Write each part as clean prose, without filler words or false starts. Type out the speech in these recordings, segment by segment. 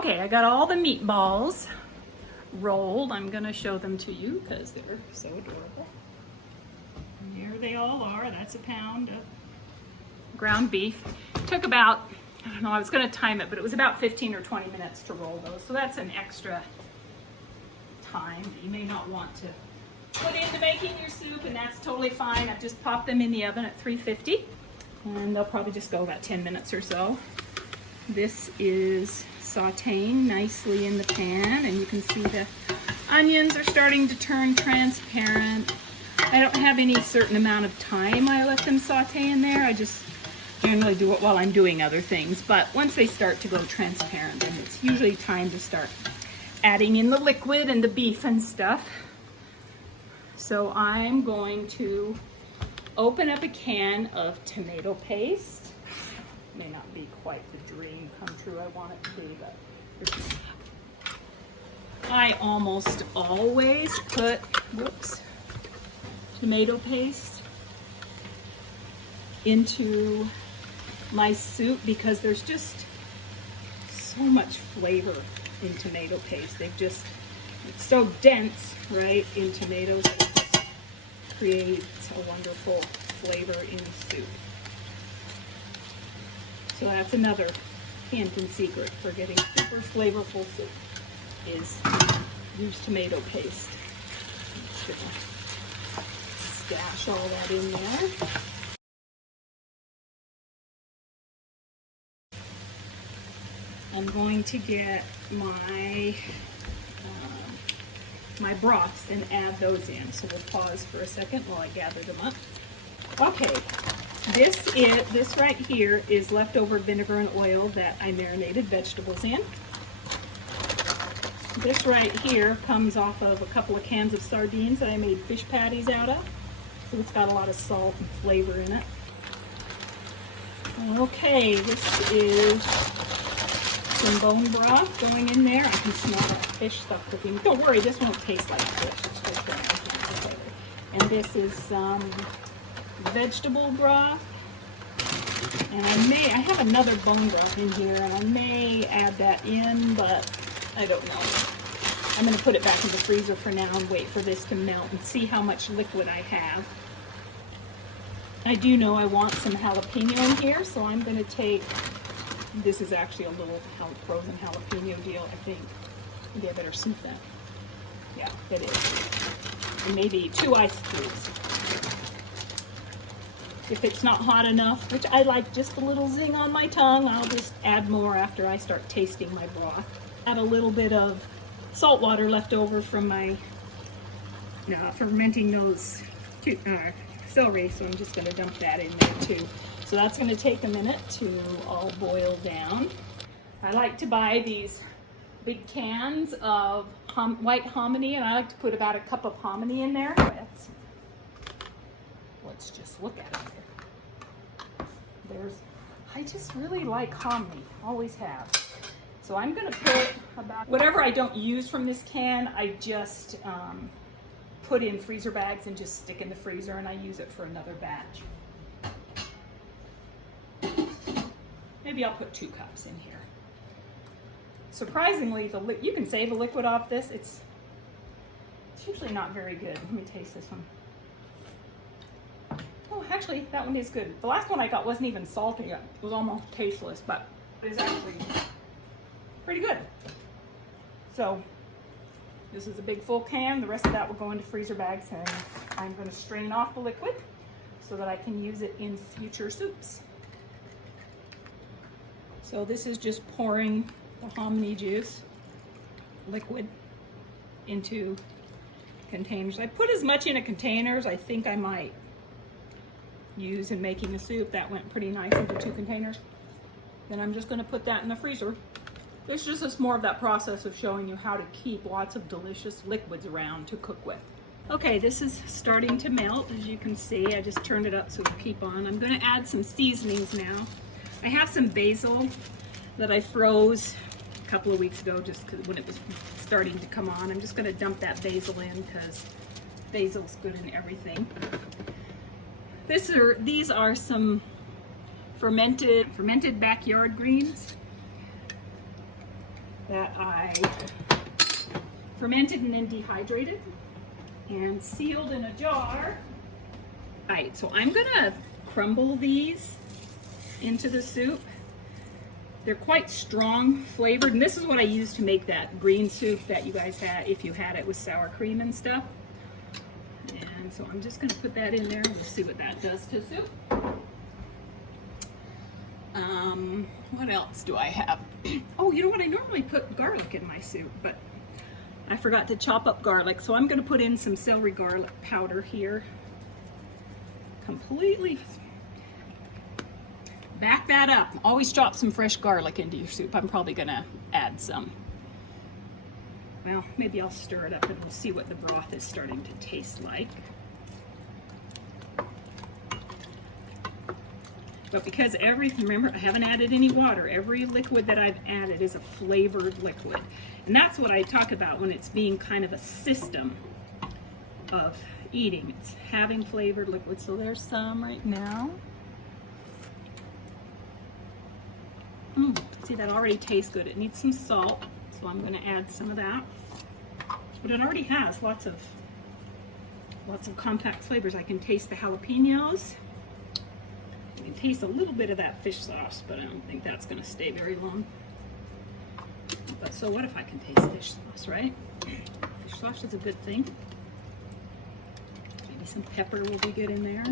Okay, I got all the meatballs rolled. I'm gonna show them to you because they're so adorable. And here they all are. That's a pound of ground beef. Took about, I don't know, I was gonna time it, but it was about 15 or 20 minutes to roll those. So that's an extra time that you may not want to put into making your soup, and that's totally fine. I've just popped them in the oven at 350, and they'll probably just go about 10 minutes or so. This is sauteing nicely in the pan, and you can see the onions are starting to turn transparent. I don't have any certain amount of time I let them saute in there. I just generally do it while I'm doing other things, but once they start to go transparent, then it's usually time to start adding in the liquid and the beef and stuff. So I'm going to open up a can of tomato paste. May not be quite the dream come true I want it to be, but I almost always put, tomato paste into my soup because there's just so much flavor in tomato paste. It's so dense, right, in tomatoes, it just creates a wonderful flavor in soup. So that's another hint and secret for getting super flavorful soup is use tomato paste. I'm just gonna stash all that in there. I'm going to get my my broths and add those in. So we'll pause for a second while I gather them up. Okay, this right here is leftover vinegar and oil that I marinated vegetables in. This right here comes off of a couple of cans of sardines that I made fish patties out of. So it's got a lot of salt and flavor in it. Okay, this is some bone broth going in there. I can smell that fish stuff cooking. Don't worry, this won't taste like fish. It's just flavor. And this is some vegetable broth. And I have another bone broth in here, and I may add that in, but I don't know. I'm going to put it back in the freezer for now and wait for this to melt and see how much liquid I have. I do know I want some jalapeno in here, so I'm going to take, this is actually a little frozen jalapeno deal, I think. Maybe I better soup that. Yeah, it is. And maybe 2 ice cubes. If it's not hot enough, which I like just a little zing on my tongue, I'll just add more after I start tasting my broth. Add a little bit of salt water left over from my fermenting those celery, so I'm just going to dump that in there too. So that's going to take a minute to all boil down. I like to buy these big cans of white hominy, and I like to put about a cup of hominy in there. Let's just look at it here. I just really like hominy, always have. So I'm going to put about, whatever I don't use from this can, I just put in freezer bags and just stick in the freezer, and I use it for another batch. Maybe I'll put 2 cups in here. Surprisingly, you can save a liquid off this. It's usually not very good. Let me taste this one. Oh, actually, that one is good. The last one I got wasn't even salty yet. It was almost tasteless, but it is actually pretty good. So this is a big full can. The rest of that will go into freezer bags, and I'm going to strain off the liquid so that I can use it in future soups. So this is just pouring the hominy juice liquid into containers. I put as much in a container as I think I might use in making the soup. That went pretty nice into 2 containers. Then I'm just going to put that in the freezer. This is just more of that process of showing you how to keep lots of delicious liquids around to cook with. Okay, this is starting to melt, as you can see. I just turned it up so it'll keep on. I'm going to add some seasonings now. I have some basil that I froze a couple of weeks ago just when it was starting to come on. I'm just going to dump that basil in because basil's good in everything. These are some fermented backyard greens. that I fermented and then dehydrated and sealed in a jar. All right, so I'm gonna crumble these into the soup. They're quite strong flavored, and this is what I used to make that green soup that you guys had, if you had it with sour cream and stuff. And so I'm just gonna put that in there. We'll see what that does to soup. What else do I have? Oh, you know what? I normally put garlic in my soup, but I forgot to chop up garlic. So I'm gonna put in some celery garlic powder here. Completely back that up. Always drop some fresh garlic into your soup. I'm probably gonna add some. Well, maybe I'll stir it up and we'll see what the broth is starting to taste like. But because remember, I haven't added any water. Every liquid that I've added is a flavored liquid. And that's what I talk about when it's being kind of a system of eating. It's having flavored liquids. So there's some right now. See, that already tastes good. It needs some salt, so I'm going to add some of that. But it already has lots of compact flavors. I can taste the jalapenos. I can taste a little bit of that fish sauce, but I don't think that's going to stay very long. But so what if I can taste fish sauce, right? Fish sauce is a good thing. Maybe some pepper will be good in there.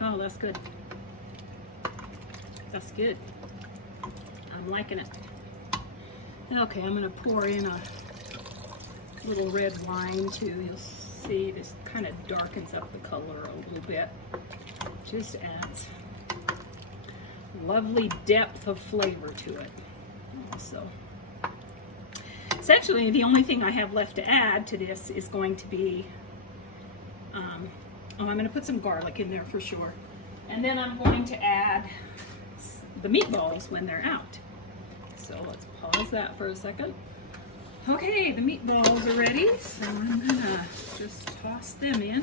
Oh, that's good. That's good. I'm liking it. Okay, I'm gonna pour in a little red wine too. You'll see this kind of darkens up the color a little bit. Just adds lovely depth of flavor to it. Also, essentially the only thing I have left to add to this is going to be I'm going to put some garlic in there for sure. And then I'm going to add the meatballs when they're out. So let's pause that for a second. Okay, the meatballs are ready. So I'm going to just toss them in.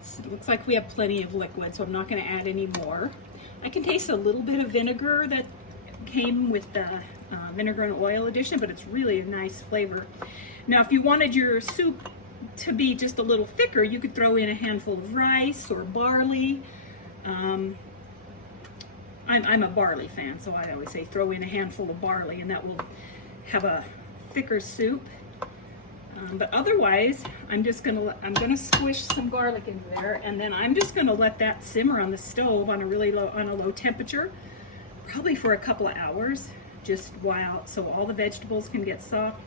So it looks like we have plenty of liquid, so I'm not going to add any more. I can taste a little bit of vinegar that came with the vinegar and oil addition, but it's really a nice flavor. Now, if you wanted your soup to be just a little thicker, you could throw in a handful of rice or barley. I'm a barley fan, so I always say throw in a handful of barley, and that will have a thicker soup. But otherwise, I'm gonna squish some garlic into there, and then I'm just gonna let that simmer on the stove on a low temperature, probably for a couple of hours, just so all the vegetables can get soft.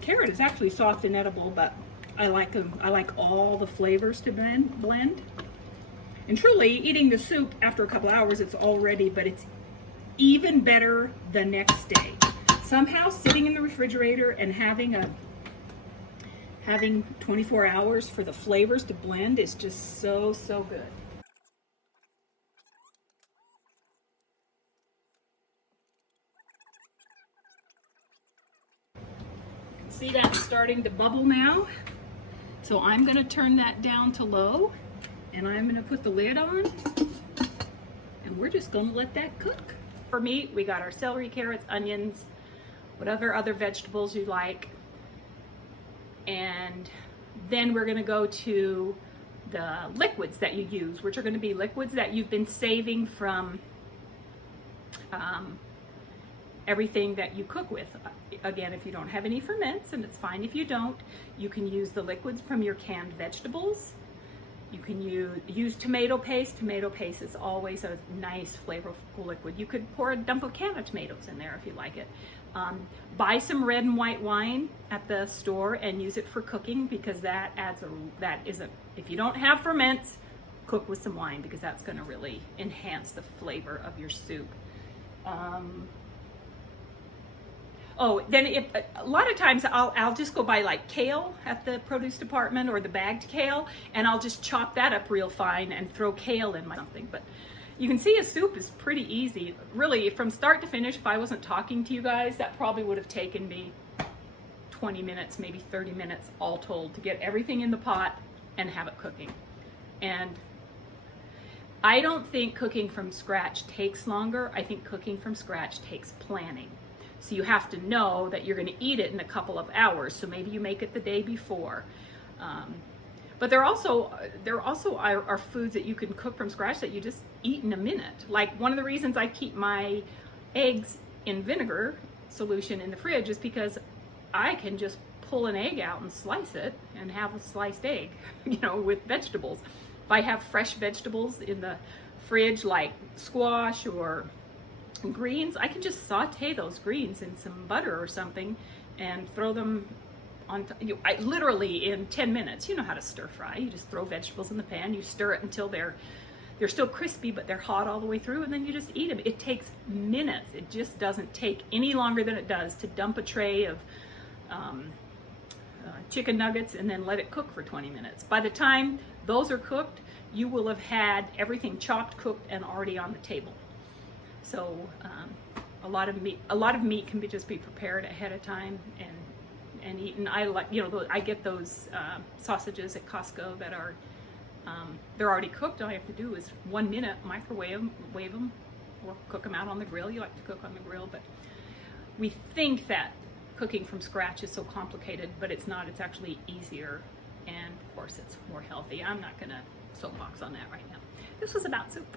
Carrot is actually soft and edible, but I like them. I like all the flavors to blend. And truly, eating the soup after a couple of hours, it's all ready, but it's even better the next day. Somehow, sitting in the refrigerator and having 24 hours for the flavors to blend is just so good. See that starting to bubble now? So I'm going to turn that down to low, and I'm going to put the lid on, and we're just going to let that cook. For meat, we got our celery, carrots, onions, whatever other vegetables you like. And then we're going to go to the liquids that you use, which are going to be liquids that you've been saving from everything that you cook with. Again, if you don't have any ferments, and it's fine if you don't, you can use the liquids from your canned vegetables. You can use tomato paste. Tomato paste is always a nice flavorful liquid. You could pour a can of tomatoes in there if you like it. Buy some red and white wine at the store and use it for cooking, because if you don't have ferments, cook with some wine, because that's going to really enhance the flavor of your soup. Then a lot of times I'll just go buy like kale at the produce department, or the bagged kale, and I'll just chop that up real fine and throw kale in something. But You can see a soup is pretty easy. Really, from start to finish, if I wasn't talking to you guys, that probably would have taken me 20 minutes, maybe 30 minutes all told to get everything in the pot and have it cooking. And I don't think cooking from scratch takes longer. I think cooking from scratch takes planning. So you have to know that you're going to eat it in a couple of hours. So maybe you make it the day before. But there also are foods that you can cook from scratch that you just eat in a minute. Like one of the reasons I keep my eggs in vinegar solution in the fridge is because I can just pull an egg out and slice it and have a sliced egg, you know, with vegetables. If I have fresh vegetables in the fridge like squash or greens, I can just saute those greens in some butter or something and throw them on, literally in 10 minutes. You know how to stir fry. You just throw vegetables in the pan, you stir it until they're still crispy, but they're hot all the way through, and then you just eat them. It takes minutes. It just doesn't take any longer than it does to dump a tray of chicken nuggets and then let it cook for 20 minutes. By the time those are cooked, you will have had everything chopped, cooked, and already on the table. So a lot of meat can just be prepared ahead of time and eaten. I like, you know, I get those sausages at Costco that are they're already cooked. All you have to do is 1 minute microwave them or cook them out on the grill. You like to cook on the grill, but we think that cooking from scratch is so complicated, but it's not. It's actually easier, and of course it's more healthy. I'm not gonna soapbox on that right now. This was about soup.